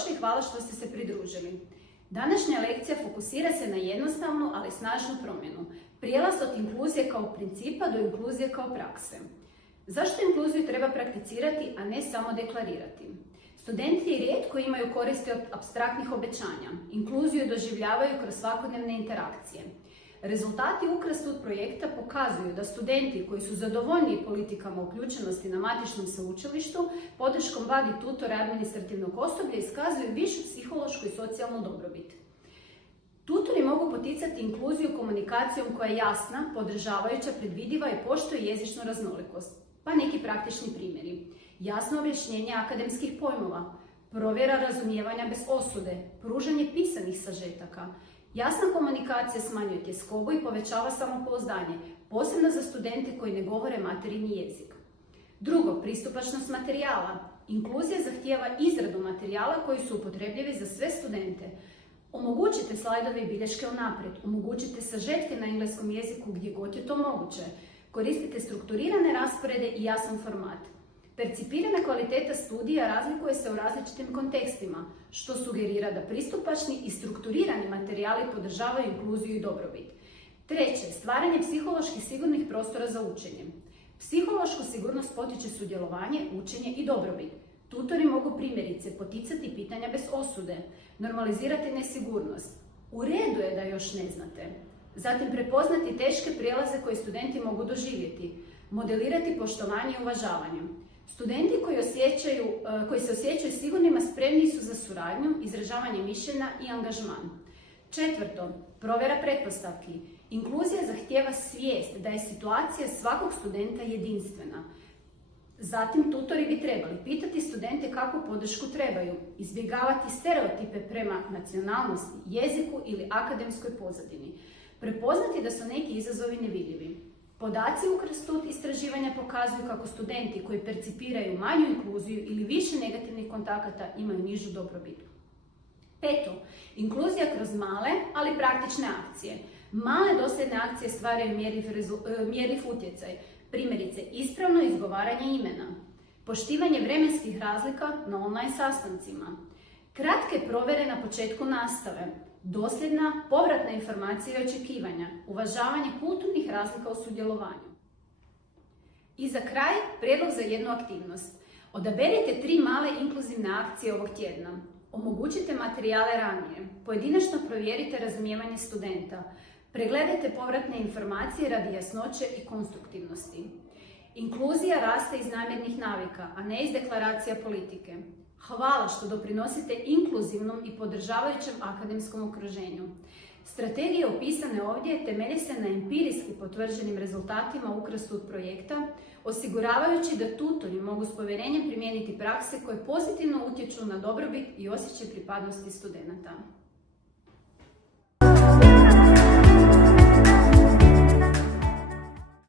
došli i hvala što ste se pridružili. Današnja lekcija fokusira se na jednostavnu, ali snažnu promjenu. Prijelaz od inkluzije kao principa do inkluzije kao prakse. Zašto inkluziju treba prakticirati, a ne samo deklarirati? Studenti rijetko imaju koristi od apstraktnih obećanja. Inkluziju doživljavaju kroz svakodnevne interakcije. Rezultati UKRASTUD projekta pokazuju da studenti koji su zadovoljniji politikama uključenosti na matičnom sveučilištu, podrškom vadi tutora i administrativnog osoblja iskazuju višu psihološku i socijalnu dobrobit. Tutori mogu poticati inkluziju komunikacijom koja je jasna, podržavajuća, predvidiva i poštuje jezičnu raznolikost. Pa neki praktični primjeri. Jasno objašnjenje akademskih pojmova, provjera razumijevanja bez osude, pružanje pisanih sažetaka. Jasna komunikacija smanjuje tjeskobu i povećava samopouzdanje, posebno za studente koji ne govore materinji jezik. Drugo, pristupačnost materijala. Inkluzija zahtijeva izradu materijala koji su upotrebljivi za sve studente. Omogućite slajdove i bilješke unaprijed, omogućite sažetke na engleskom jeziku gdje god je to moguće. Koristite strukturirane rasporede i jasan format. Percipirana kvaliteta studija razlikuje se u različitim kontekstima, što sugerira da pristupačni i strukturirani materijali podržavaju inkluziju i dobrobit. Treće, stvaranje psihološki sigurnih prostora za učenje. Psihološku sigurnost potiče sudjelovanje, učenje i dobrobit. Tutori mogu primjerice poticati pitanja bez osude, normalizirati nesigurnost. U redu je da još ne znate. Zatim prepoznati teške prijelaze koje studenti mogu doživjeti, modelirati poštovanje i uvažavanje. Studenti koji se osjećaju sigurnima spremni su za suradnju, izražavanje mišljenja i angažman. Četvrto, provjera pretpostavki. Inkluzija zahtijeva svijest da je situacija svakog studenta jedinstvena. Zatim, tutori bi trebali pitati studente kakvu podršku trebaju, izbjegavati stereotipe prema nacionalnosti, jeziku ili akademskoj pozadini. Prepoznati da su neki izazovi nevidljivi. Podaci UKRASTUD istraživanja pokazuju kako studenti koji percipiraju manju inkluziju ili više negativnih kontakata imaju nižu dobrobit. Peto, inkluzija kroz male, ali praktične akcije. Male dosljedne akcije stvaraju mjerljiv utjecaj, primjerice ispravno izgovaranje imena, poštivanje vremenskih razlika na online sastancima, kratke provjere na početku nastave, dosljedna povratna informacija i očekivanja, uvažavanje kulturnih razlika u sudjelovanju. I za kraj, prijedlog za jednu aktivnost. Odaberite 3 male inkluzivne akcije ovog tjedna. Omogućite materijale ranije. Pojedinačno provjerite razumijevanje studenta. Pregledajte povratne informacije radi jasnoće i konstruktivnosti. Inkluzija raste iz namjernih navika, a ne iz deklaracija politike. Hvala što doprinosite inkluzivnom i podržavajućem akademskom okruženju. Strategije opisane ovdje temelje se na empirijski potvrđenim rezultatima UKRASTUD projekta, osiguravajući da tutori mogu s povjerenjem primijeniti prakse koje pozitivno utječu na dobrobit i osjećaj pripadnosti studenata.